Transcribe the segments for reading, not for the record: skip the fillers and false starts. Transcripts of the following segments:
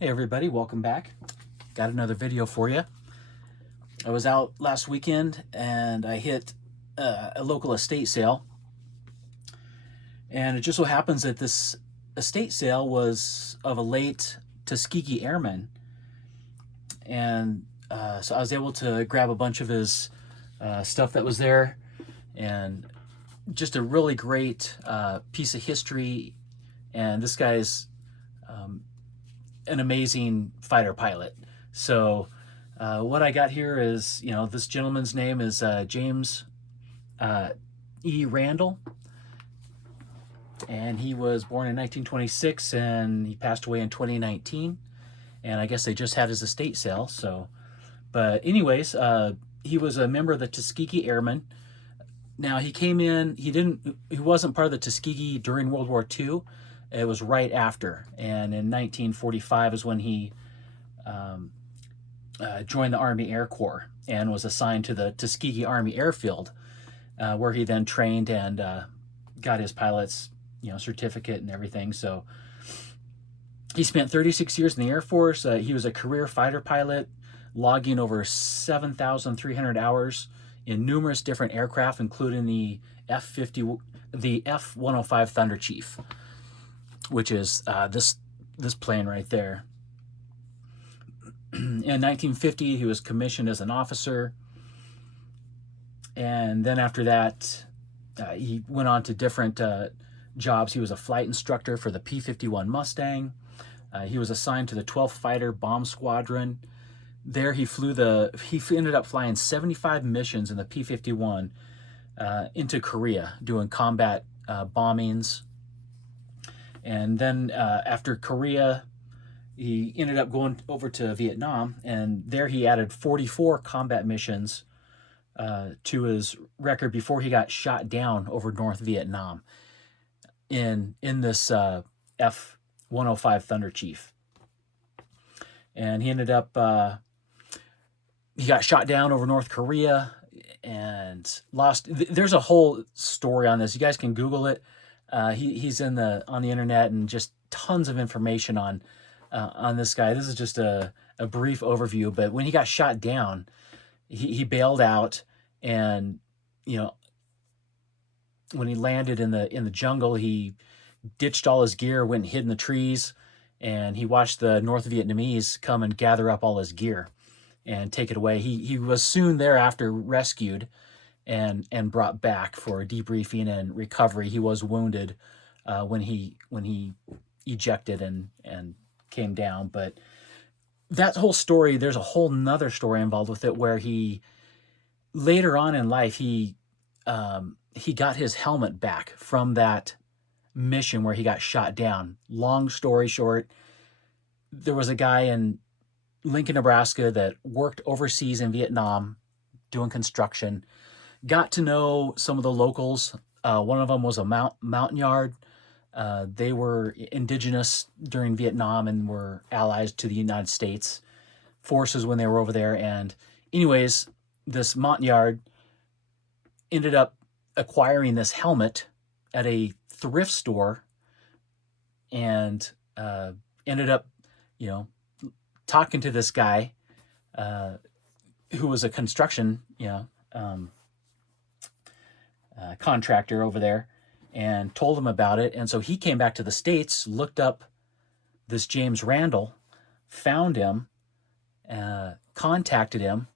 Hey everybody, welcome back. Got another video for you. I was out last weekend and I hit a local estate sale, and it just so happens that this estate sale was of a late Tuskegee Airman, and so I was able to grab a bunch of his stuff that was there, and just a really great piece of history. And this guy's an amazing fighter pilot. So what I got here is, this gentleman's name is James Randall, and he was born in 1926 and he passed away in 2019. And I guess they just had his estate sale. So, but anyways, he was a member of the Tuskegee Airmen. Now he came in. He wasn't part of the Tuskegee during World War II. It was right after, and in 1945 is when he joined the Army Air Corps and was assigned to the Tuskegee Army Airfield, where he then trained and got his pilot's certificate and everything. So he spent 36 years in the Air Force. He was a career fighter pilot, logging over 7,300 hours in numerous different aircraft, including the F-105 Thunder Chief, which is this plane right there. In 1950, he was commissioned as an officer, and then after that, he went on to different jobs. He was a flight instructor for the P-51 Mustang. He was assigned to the 12th Fighter Bomb Squadron. There he ended up flying 75 missions in the P-51 into Korea, doing combat bombings. And then after Korea, he ended up going over to Vietnam, and there he added 44 combat missions to his record before he got shot down over North Vietnam in this F-105 Thunder Chief. And he ended up, he got shot down over North Korea and lost. There's a whole story on this. You guys can Google it. He's on the internet, and just tons of information on this guy. This is just a brief overview, but when he got shot down, he bailed out, and when he landed in the jungle, he ditched all his gear, went and hid in the trees, and he watched the North Vietnamese come and gather up all his gear and take it away. He was soon thereafter rescued and brought back for debriefing and recovery. He was wounded when he ejected and came down. But that whole story, there's a whole nother story involved with it, where he later on in life he got his helmet back from that mission where he got shot down. Long story short, there was a guy in Lincoln, Nebraska that worked overseas in Vietnam doing construction. Got to know some of the locals. One of them was a Montagnard. They were indigenous during Vietnam and were allies to the United States forces when they were over there. And anyways, this Montagnard ended up acquiring this helmet at a thrift store, and ended up, talking to this guy who was a construction, contractor over there, and told him about it. And so he came back to the States, looked up this James Randall, found him, contacted him,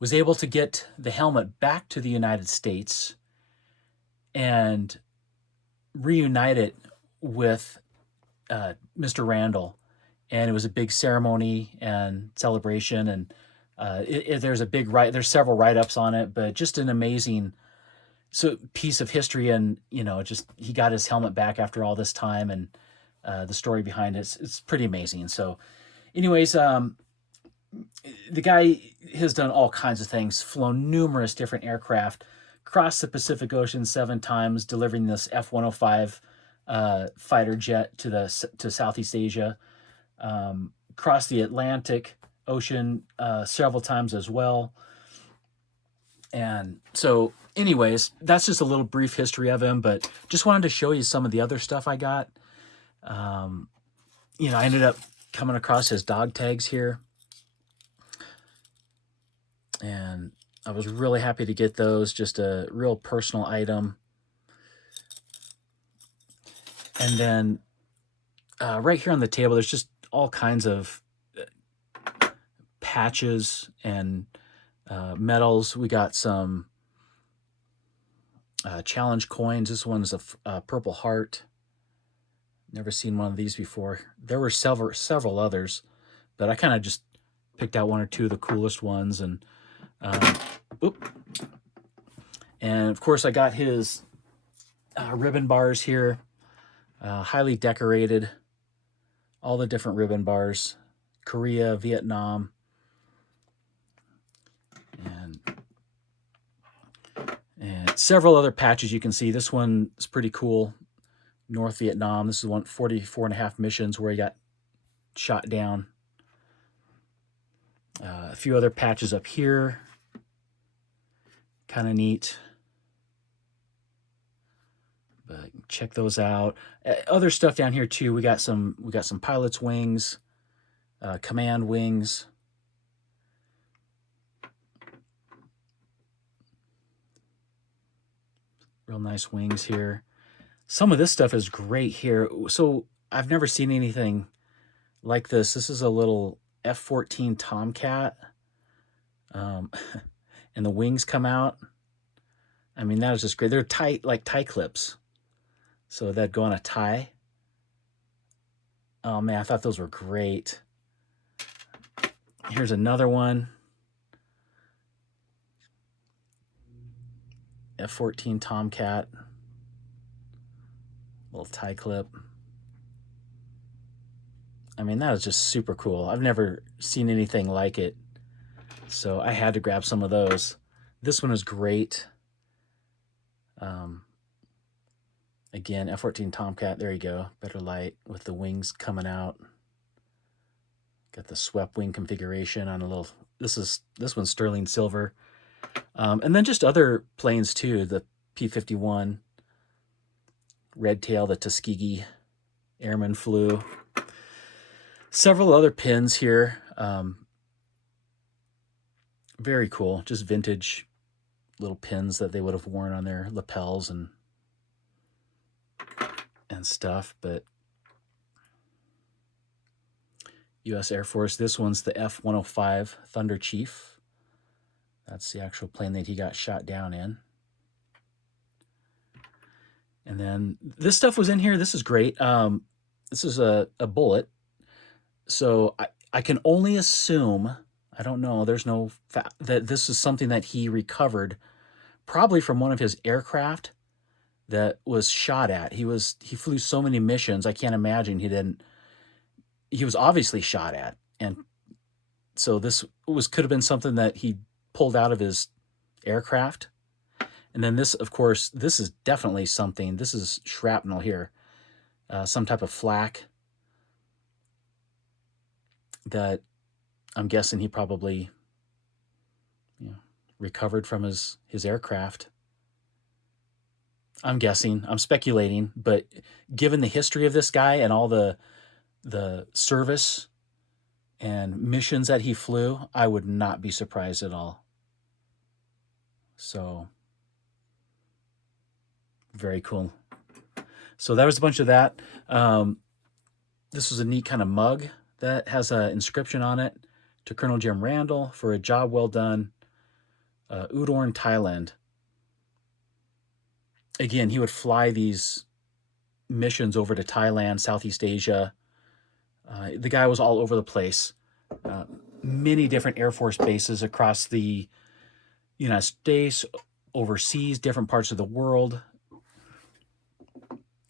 was able to get the helmet back to the United States and reunite it with Mr. Randall. And it was a big ceremony and celebration, and there's several write-ups on it, but just an amazing piece of history. And just he got his helmet back after all this time, and the story behind it's pretty amazing. So anyways, the guy has done all kinds of things, flown numerous different aircraft, crossed the Pacific Ocean 7 times, delivering this F-105 fighter jet to Southeast Asia, crossed the Atlantic Ocean several times as well. And so anyways, that's just a little brief history of him, but just wanted to show you some of the other stuff I got. I ended up coming across his dog tags here. And I was really happy to get those, just a real personal item. And then right here on the table, there's just all kinds of patches and medals. We got some challenge coins. This one's a Purple Heart. Never seen one of these before. There were several others, but I kind of just picked out one or two of the coolest ones. And and of course I got his ribbon bars here, highly decorated. All the different ribbon bars, Korea, Vietnam, and several other patches you can see. This one is pretty cool. North Vietnam. This is one 44.5 missions where he got shot down. A few other patches up here. Kind of neat. But check those out. Other stuff down here too. We got some pilots' wings, command wings. Real nice wings here. Some of this stuff is great here. So I've never seen anything like this. This is a little F-14 Tomcat. And the wings come out. I mean, that is just great. They're tight, like tie clips. So that'd go on a tie. Oh man, I thought those were great. Here's another one. F-14 Tomcat. Little tie clip. I mean, that is just super cool. I've never seen anything like it. So I had to grab some of those. This one is great. Again, F-14 Tomcat, there you go. Better light with the wings coming out. Got the swept wing configuration on a little, this one's sterling silver. And then just other planes too, the P-51, Red Tail, the Tuskegee Airmen flew. Several other pins here. Very cool, just vintage little pins that they would have worn on their lapels and stuff. But U.S. Air Force, this one's the F-105 Thunder Chief. That's the actual plane that he got shot down in. And then this stuff was in here. This is great. This is a bullet. So I can only assume, I don't know, there's no fact that this is something that he recovered probably from one of his aircraft that was shot at. He flew so many missions, I can't imagine he was obviously shot at. And so this could have been something that he pulled out of his aircraft. And then this, of course, this is definitely something, this is shrapnel here, some type of flak that I'm guessing he probably recovered from his aircraft. I'm guessing, I'm speculating, but given the history of this guy and all the service and missions that he flew, I would not be surprised at all. So, very cool. So that was a bunch of that. This was a neat kind of mug that has an inscription on it to Colonel James Randall for a job well done. Udorn, Thailand. Again, he would fly these missions over to Thailand, Southeast Asia. The guy was all over the place. Many different Air Force bases across the United States, overseas, different parts of the world.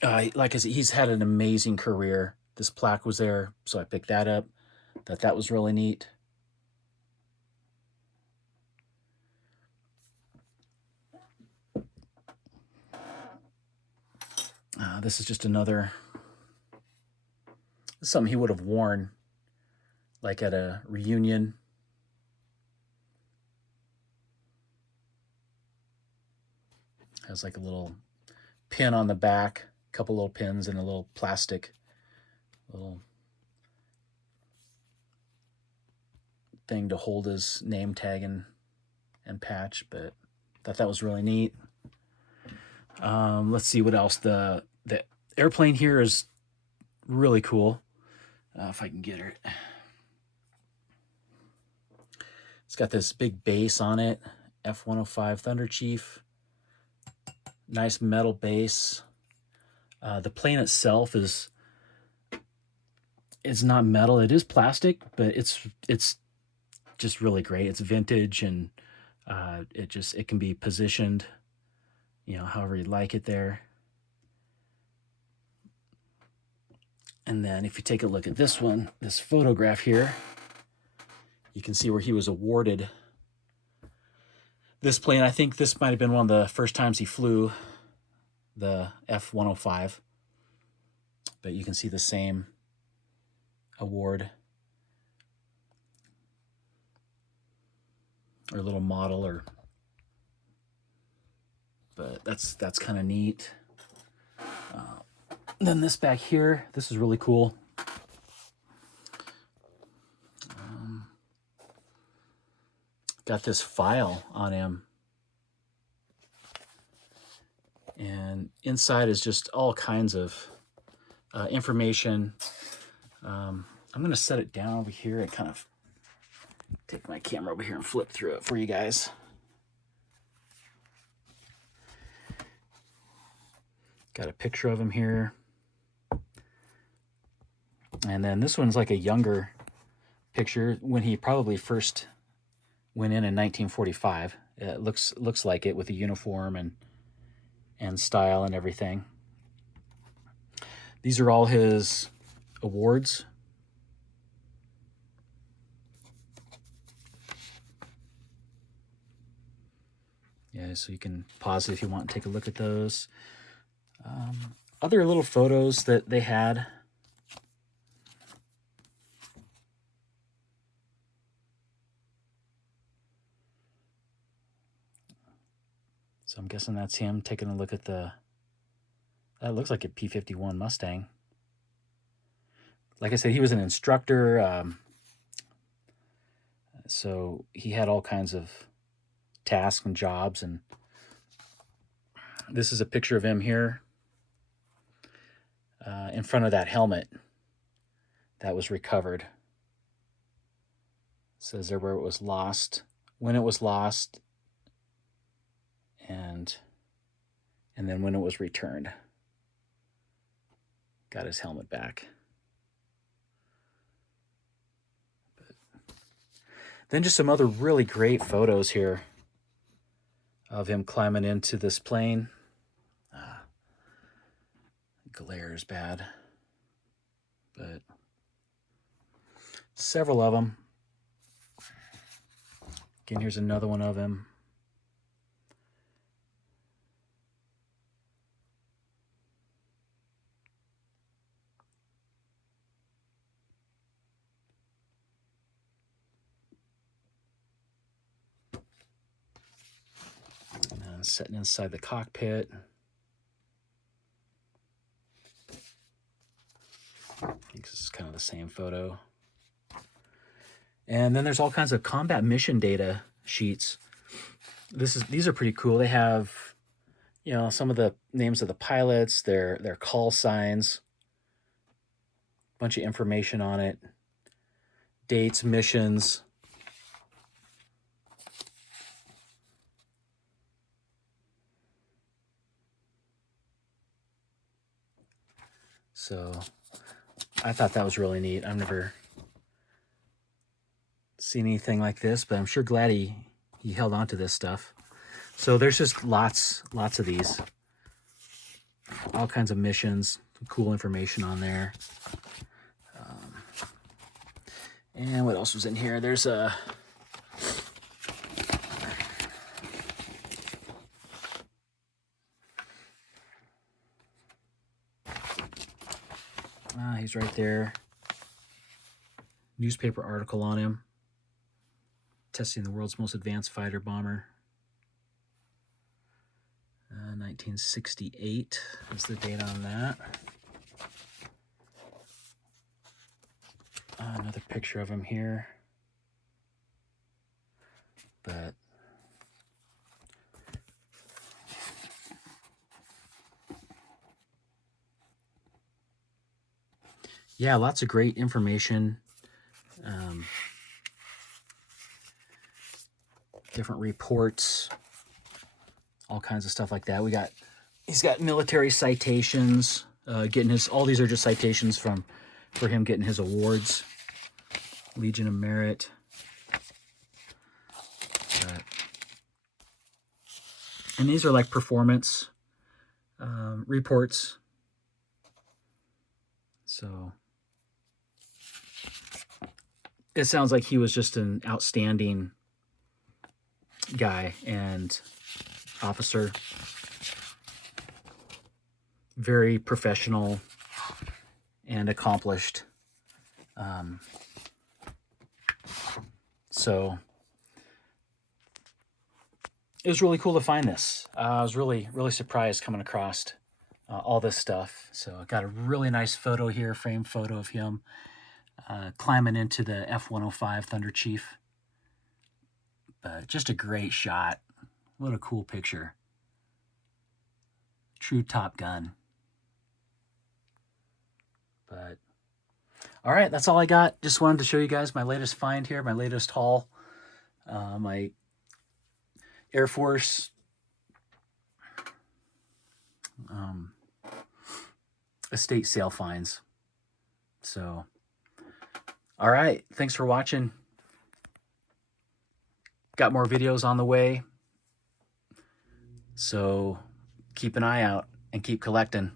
Like I said, he's had an amazing career. This plaque was there, so I picked that up. That was really neat. This is just another, something he would have worn like at a reunion. Has like a little pin on the back, a couple little pins and a little plastic little thing to hold his name tag and patch, but thought that was really neat. Let's see what else. The airplane here is really cool. If I can get her. It's got this big base on it, F-105 Thunder Chief. Nice metal base. The plane itself is not metal. It is plastic, but it's just really great. It's vintage, and it can be positioned, however you'd like it there. And then if you take a look at this one, this photograph here, you can see where he was awarded this plane. I think this might have been one of the first times he flew the F-105, but you can see the same award or little model, but that's kind of neat. Then this back here, this is really cool. Got this file on him, and inside is just all kinds of information. I'm going to set it down over here and kind of take my camera over here and flip through it for you guys. Got a picture of him here. And then this one's like a younger picture when he probably first went in 1945. It looks like it with the uniform and style and everything. These are all his awards. Yeah, so you can pause it if you want to take a look at those. Other little photos that they had. So I'm guessing that's him taking a look at that looks like a P-51 Mustang. Like I said, he was an instructor, so he had all kinds of tasks and jobs, and this is a picture of him here in front of that helmet that was recovered. It says there where it was lost, when it was lost, and then when it was returned. Got his helmet back. But then just some other really great photos here of him climbing into this plane. Glare is bad, but several of them. Again, here's another one of him. And sitting inside the cockpit. I think this is kind of the same photo. And then there's all kinds of combat mission data sheets. These are pretty cool. They have, some of the names of the pilots, their call signs, a bunch of information on it, dates, missions. So I thought that was really neat. I've never seen anything like this, but I'm sure glad he held on to this stuff. So there's just lots of these. All kinds of missions, cool information on there. And what else was in here? There's a... he's right there. Newspaper article on him. Testing the world's most advanced fighter bomber. 1968 is the date on that. Another picture of him here. yeah, lots of great information. Different reports, all kinds of stuff like that. He's got military citations, getting all these are just citations for him getting his awards, Legion of Merit. And these are like performance reports. So it sounds like he was just an outstanding guy and officer. Very professional and accomplished. So it was really cool to find this. I was really surprised coming across all this stuff. So I got a really nice photo here, framed photo of him climbing into the F-105 Thunder Chief. But just a great shot. What a cool picture. True Top Gun. But all right, that's all I got. Just wanted to show you guys my latest find here, my latest haul. My Air Force estate sale finds. So, all right, thanks for watching. Got more videos on the way. So keep an eye out and keep collecting.